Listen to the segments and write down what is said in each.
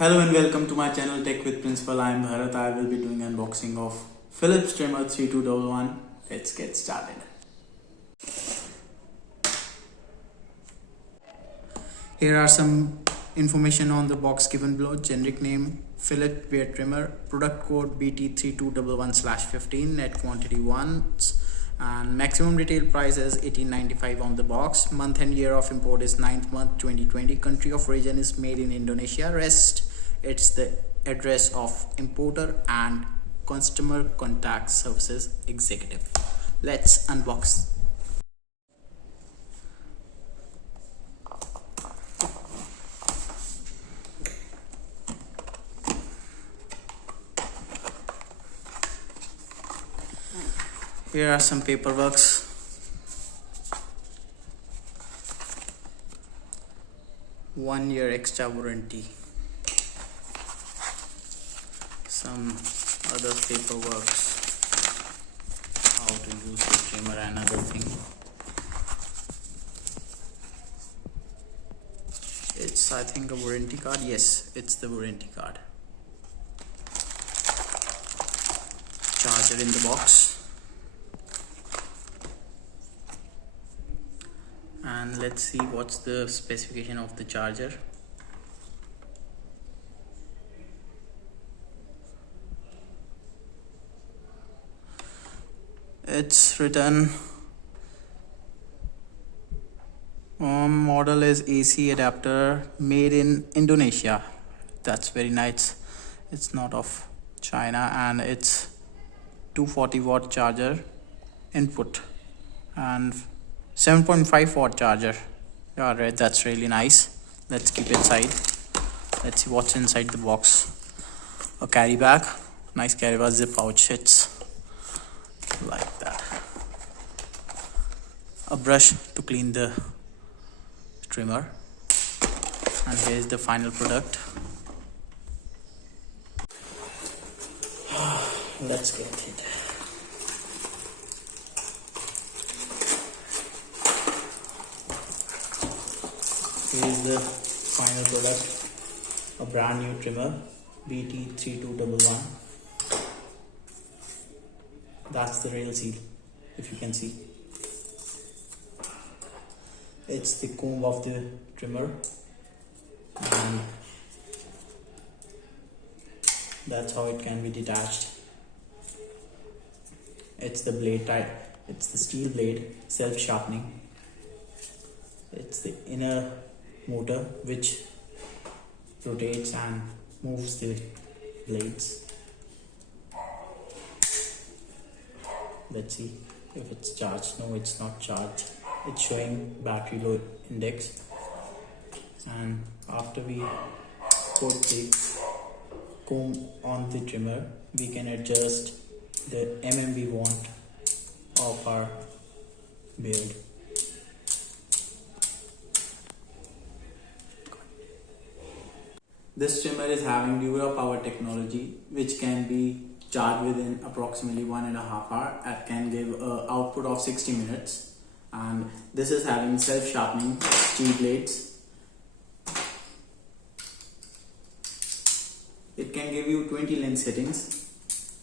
Hello and welcome to my channel Tech with Principal. I am Bharat. I will be doing unboxing of Phillips trimmer 3211. Let's get started. Here are some information on the box given below. Generic name Phillips beard trimmer, product code BT3211/15, net quantity 1, and maximum retail price is $18.95 on the box. Month and year of import is 9th month 2020. Country of origin is made in Indonesia. Rest it's the address of importer and customer contact services executive. Let's unbox. Here are some paperworks. One-year extra warranty. Some other paperwork, how to use the trimmer and other thing. It's I think a warranty card. Yes, it's the warranty card. Charger in the box. And let's see what's the specification of the charger. It's written model is AC adapter made in Indonesia. That's very nice. It's not of China, and it's 240 watt charger input and 7.5 watt charger. Yeah, right, that's really nice. Let's keep it aside. Let's see what's inside the box. A carry bag, nice carry bag, zip pouch. It's like that. A brush to clean the trimmer, and here is the final product. Let's get it. Here is the final product, a brand new trimmer, BT3211. That's the rail seal, if you can see. It's the comb of the trimmer, and that's how it can be detached. It's the blade type. It's the steel blade, self-sharpening. It's the inner motor which rotates and moves the blades. Let's see if it's charged. No, it's not charged. It's showing battery low index. And after we put the comb on the trimmer, we can adjust the we want of our beard. This trimmer is having Dura power technology, which can be charged within approximately 1.5 hours and can give an output of 60 minutes. And this is having self-sharpening steel blades. It can give you 20 length settings.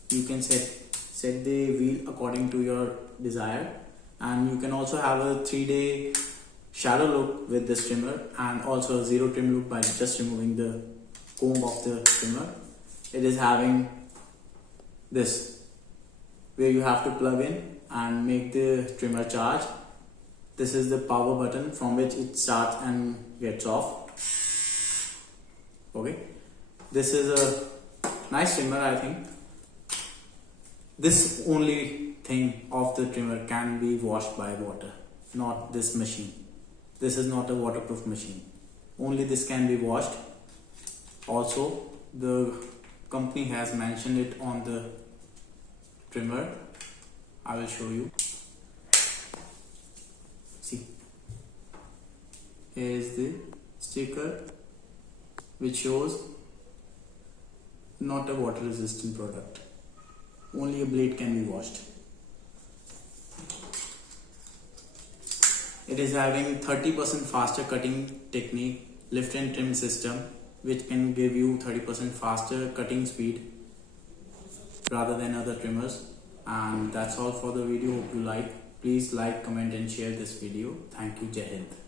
You can set the wheel according to your desire, and you can also have a 3-day shadow look with this trimmer, and also a zero trim look by just removing the comb of the trimmer. It is having this, where you have to plug in and make the trimmer charge. This is the power button from which it starts and gets off. Okay, this is a nice trimmer, I think. This only thing of the trimmer can be washed by water, not this machine. This is not a waterproof machine. Only this can be washed. Also, the company has mentioned it on the trimmer. I will show you. See, here is the sticker which shows not a water resistant product. Only a blade can be washed. It is having 30% faster cutting technique, lift and trim system, which can give you 30% faster cutting speed rather than other trimmers. And that's all for the video. Hope you like. Please like, comment and share this video. Thank you. Jai Hind.